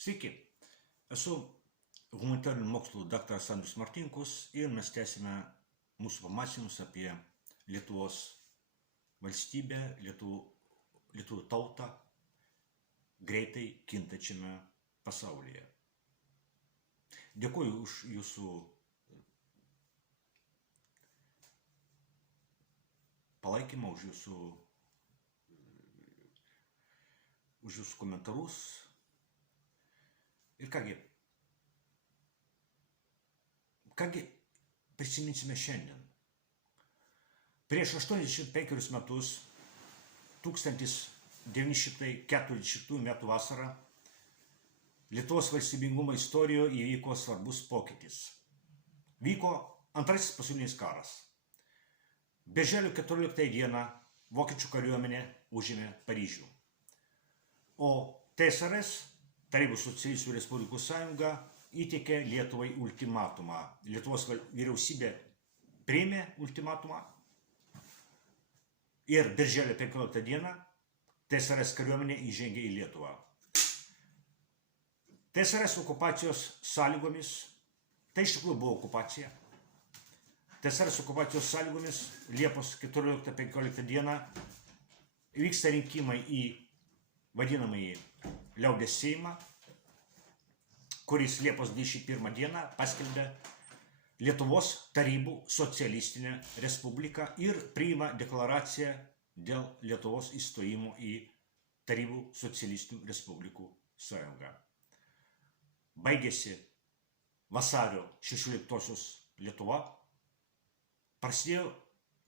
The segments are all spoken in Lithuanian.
Sveiki, esu humanitarinių mokslų daktaras Andrius Martinkus ir mes tęsime mūsų pamatymus apie Lietuvos valstybę, Lietuvų tautą greitai kintačiame pasaulyje. Dėkuoju už jūsų palaikymą, už jūsų komentarus. Ir kągi prisiminsime šiandien. Prieš 85 metus, 1940 metų vasarą, Lietuvos valstybingumo istorijoje įvyko svarbus pokytis. Vyko Antrasis pasaulinis karas. Birželio 14 dieną vokiečių kariuomenė užėmė Paryžių. O TSRS, Tarybų socialistų Respublikų sąjunga, įteikė Lietuvai ultimatumą. Lietuvos vyriausybė priėmė ultimatumą ir birželio 15 dieną TSRS kariuomenė įžengė į Lietuvą. TSRS okupacijos sąlygomis, tai iš tikrųjų buvo okupacija, TSRS okupacijos sąlygomis Liepos 14-15 dieną vyksta rinkimai į vadinamąjį Liaudies Seimą, kuris Liepos 21 dieną paskelbė Lietuvos Tarybų socialistinę respubliką ir priima deklaraciją dėl Lietuvos įstojimo į Tarybų socialistinių respublikų sąjungą. Baigėsi vasario 16-osios Lietuva, prasidėjo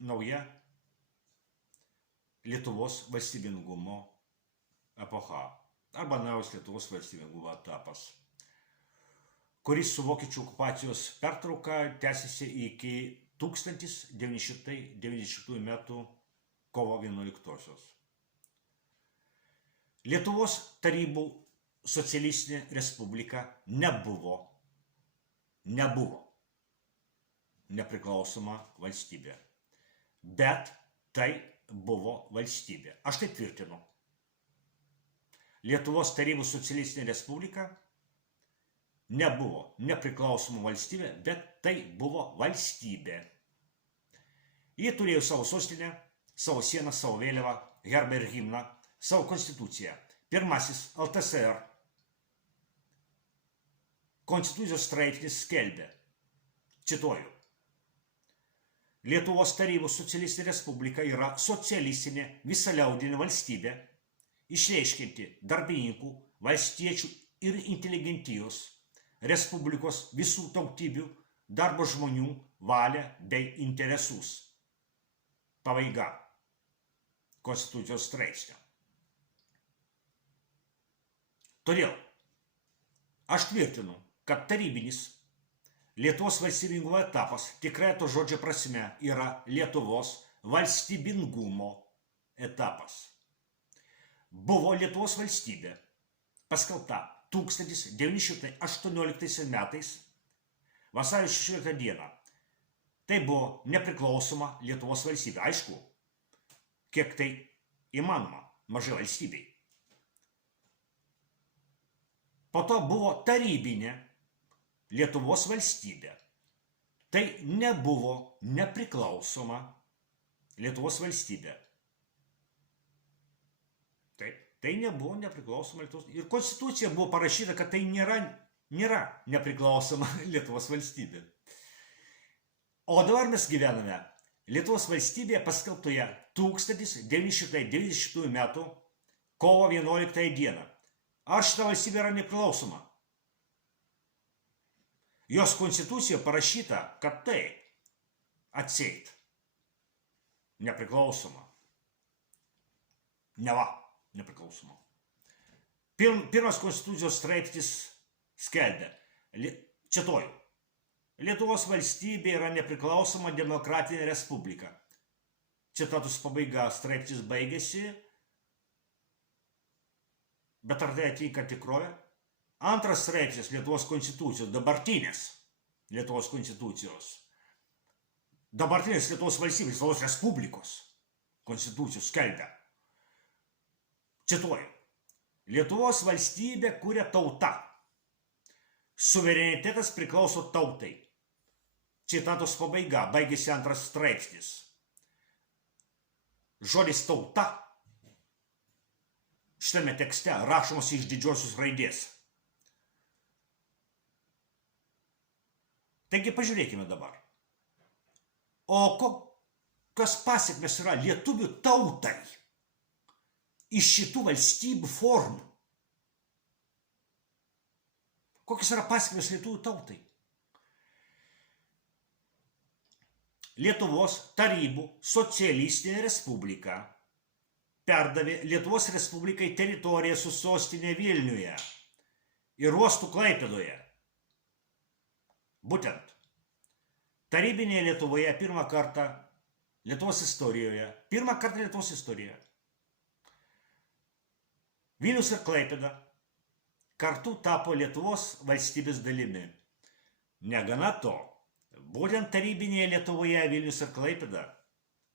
nauja Lietuvos valstybingumo epocha arba naujas Lietuvos valstybingumo etapas, kuris su vokiečių okupacijos pertrauka tęsiasi iki 1990 metų kovo 11-osios. Lietuvos Tarybų socialistinė respublika nebuvo nepriklausoma valstybė, bet tai buvo valstybė. Aš tai tvirtinu. Lietuvos Tarybų socialistinė respublika nebuvo nepriklausoma valstybė, bet tai buvo valstybė. Jie turėjo savo sostinę, savo sieną, savo vėliavą, herbą ir himną, savo konstituciją. Pirmasis LTSR konstitucijos straipsnis skelbė, cituoju, Lietuvos Tarybų socialistinė respublika yra socialistinė visaliaudinė valstybė, išreiškianti darbininkų, valstiečių ir inteligentijos, respublikos visų tautybių, darbo žmonių valią bei interesus. Pabaiga konstitucijos straipsnio. Todėl aš tvirtinu, kad tarybinis Lietuvos valstybingumo etapas tikrai to žodžio prasme yra Lietuvos valstybingumo etapas. Buvo Lietuvos valstybė paskelbta 1918 metais vasario 16 dieną. Tai buvo nepriklausoma Lietuvos valstybė. Aišku, kiek tai įmanoma mažai valstybei. Po to buvo tarybinė Lietuvos valstybė. Tai nebuvo nepriklausoma Lietuvos valstybė. Tai nebuvo nepriklausoma Lietuvos. Ir konstitucija buvo parašyta, kad tai nėra nepriklausoma Lietuvos valstybė. O dabar mes gyvename Lietuvos valstybėje paskelbtoje 1990 metų kovo 11 dieną. Ar šita valstybė yra nepriklausoma? Jos konstitucija parašyta, kad tai atseit nepriklausoma. Neva nepriklausoma. Pirmas konstitucijos straipsnis skelbė, cituoju, Lietuvos valstybė yra nepriklausoma demokratinė respublika. Citatos pabaiga, straipsnis baigėsi, bet ar tai atitinka tikrovę? Antras straipsnis Lietuvos konstitucijos, dabartinės Lietuvos konstitucijos, dabartinės Lietuvos valstybės, Lietuvos respublikos konstitucijos skelbia. Cituoju, Lietuvos valstybę kuria tauta. Suverenitetas priklauso tautai. Citatos pabaiga, baigėsi antras straipsnis. Žodis tauta šitame tekste rašomas iš didžiosios raidės. Taigi pažiūrėkime dabar. O kokios pasekmės yra lietuvių tautai iš šitų valstybių formų? Kokios yra pasekmės lietuvių tautai? Lietuvos tarybų socialistinė respublika perdavė Lietuvos Respublikai teritoriją su sostinė Vilniuje ir uostu Klaipėdoje. Būtent tarybinėje Lietuvoje pirmą kartą Lietuvos istorijoje, Vilnius ir Klaipėda kartu tapo Lietuvos valstybės dalimi. Negana to, būtent tarybinėje Lietuvoje Vilnius ir Klaipėda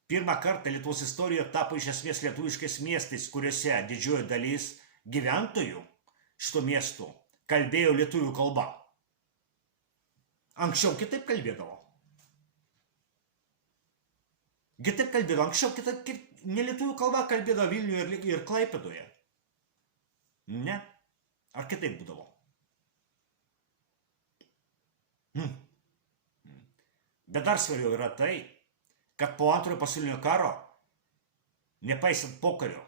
pirmą kartą Lietuvos istorijoje tapo iš esmės lietuviškais miestais, kuriuose didžioji dalis gyventojų šito miesto kalbėjo lietuvių kalba. Anksčiau kitaip kalbėdavo. Anksčiau ne lietuvių kalba kalbėdavo Vilniuje ir Klaipėdoje. Ne. Ar kitaip būdavo? Bet dar svarbiau yra tai, kad po antrojo pasaulinio karo, nepaisant pokario,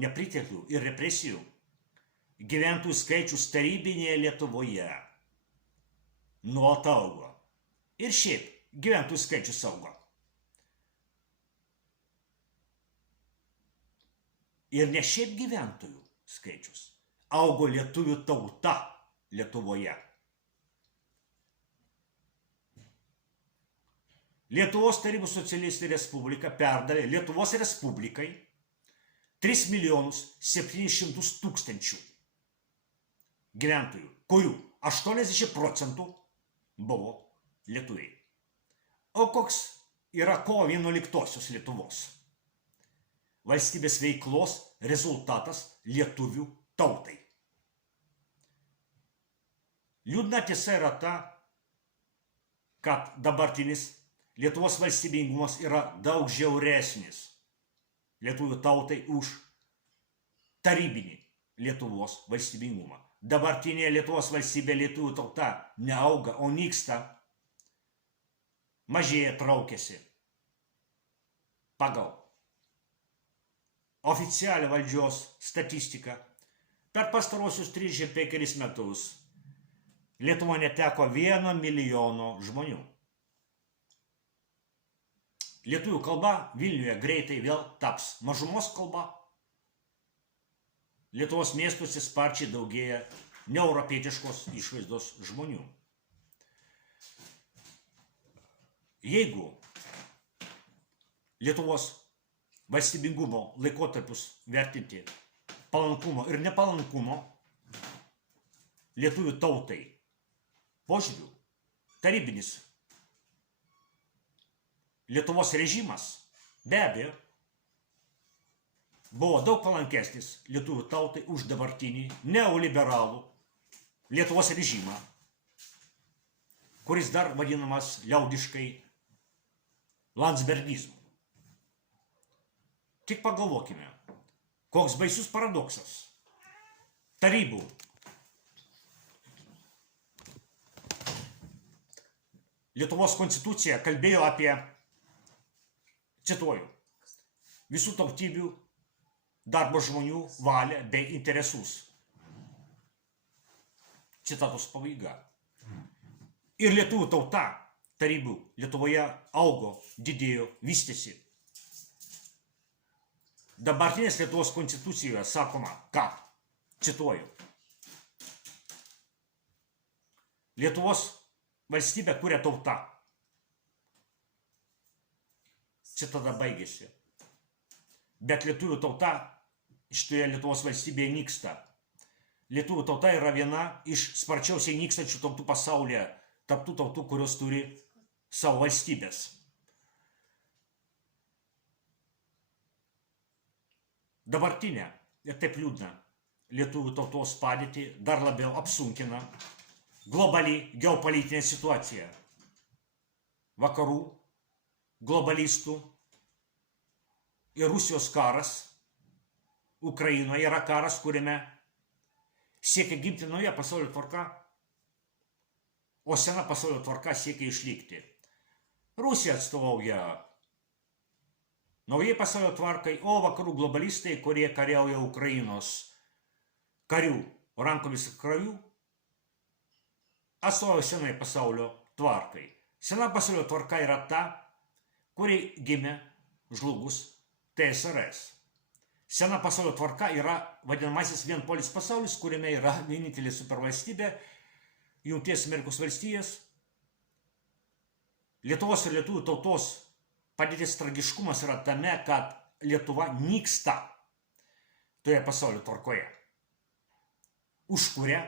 nepriteklių ir represijų, gyventojų skaičius tarybinėje Lietuvoje nuolat augo. Ir šiaip gyventojų skaičius augo. Ir ne šiaip gyventojų skaičius, augo lietuvių tauta Lietuvoje. Lietuvos tarybų socialistinė respublika perdavė Lietuvos Respublikai 3 700 000 gyventojų, kurių 80% buvo lietuviai. O koks yra kovo 11-osios Lietuvos valstybės veiklos rezultatas lietuvių tautai? Liūdna tiesa yra ta, kad dabartinis Lietuvos valstybingumas yra daug žiauresnis lietuvių tautai už tarybinį Lietuvos valstybingumą. Dabartinė Lietuvos valstybė lietuvių tauta neauga, o nyksta, mažėja, traukiasi. Pagal oficialią valdžios statistiką per pastarosius 35 metus Lietuva neteko 1 milijono žmonių. Lietuvių kalba Vilniuje greitai vėl taps mažumos kalba. Lietuvos miestuose sparčiai daugėja neeuropietiškos išvaizdos žmonių. Jeigu Lietuvos valstybingumo laikotarpius vertinti palankumo ir nepalankumo lietuvių tautai požiūrių, tarybinis Lietuvos režimas be abejo buvo daug palankesnis lietuvių tautai už dabartinį neoliberalų Lietuvos režimą, kuris dar vadinamas liaudiškai landsbergizmu. Tik pagalvokime, koks baisus paradoksas. Tarybų Lietuvos konstitucija kalbėjo apie, cituoju, visų tautybių darbo žmonių valią bei interesus. Citatos pabaiga. Ir lietuvių tauta tarybų Lietuvoje augo, didėjo, vystėsi. Dabartinės Lietuvos konstitucijoje sakoma, kad, cituoju, Lietuvos valstybę kuria tauta. Citata baigėsi. Bet lietuvių tauta šitoje Lietuvos valstybėje nyksta. Lietuvių tauta yra viena iš sparčiausiai nykstančių tautų pasaulyje, tarp tų tautų, kurios turi savo valstybės. Dabartinė ir taip liūdna lietuvių tautos padėtį dar labiau apsunkina globali geopolitinė situacija. Vakarų globalistų ir Rusijos karas Ukrainoje yra karas, kuriame siekia gimti nauja pasaulio tvarka, o sena pasaulio tvarka siekia išlikti. Rusija atstovauja naujai pasaulio tvarkai, o vakarų globalistai, kurie kariauja Ukrainos karių rankomis ir krajų, atstovauja senai pasaulio tvarkai. Sena pasaulio tvarka yra ta, kuri gimė žlugus TSRS. Sena pasaulio tvarka yra vadinamasis vienpolis pasaulis, kuriame yra vienintelė supervalstybė, Jungtinės Amerikos valstijos. Lietuvos ir lietuvių tautos padėties tragiškumas yra tame, kad Lietuva nyksta toje pasaulio tvarkoje, už kurią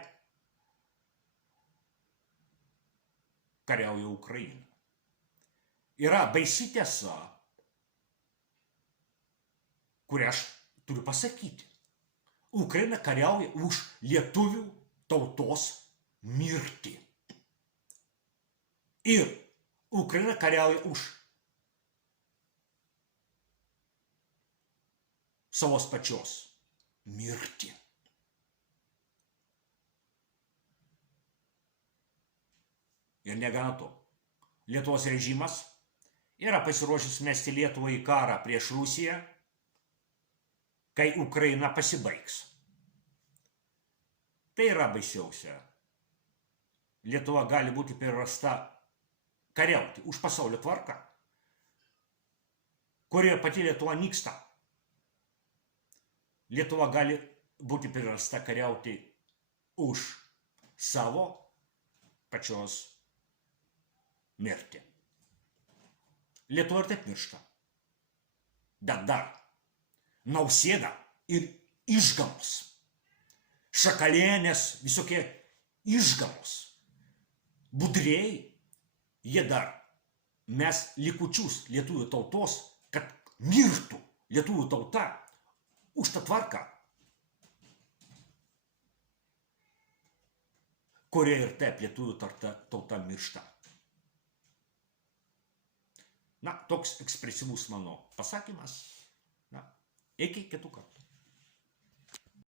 kariauja Ukraina. Yra baisi tiesa, kurią aš turiu pasakyti. Ukraina kariauja už lietuvių tautos mirtį. Ir Ukraina kariauja už savos pačios mirtį. Ir negana to. Lietuvos režimas yra pasiruošęs mesti Lietuvą į karą prieš Rusiją, kai Ukraina pasibaigs. Tai yra baisiausia. Lietuva gali būti priversta kariauti už pasaulio tvarką, kurioje pati Lietuva nyksta. Lietuva gali būti priversta kariauti už savo pačios mirtį. Lietuva ir taip miršta. Bet dar Nausėda ir išgamos, Šakalienės, visokie išgamos, budriai, jie dar mes likučius lietuvių tautos, kad mirtų lietuvių tauta už tą tvarką, kurie ir taip lietuvių tauta miršta. Na, toks ekspresyvus mano pasakymas. Iki kitų kartų.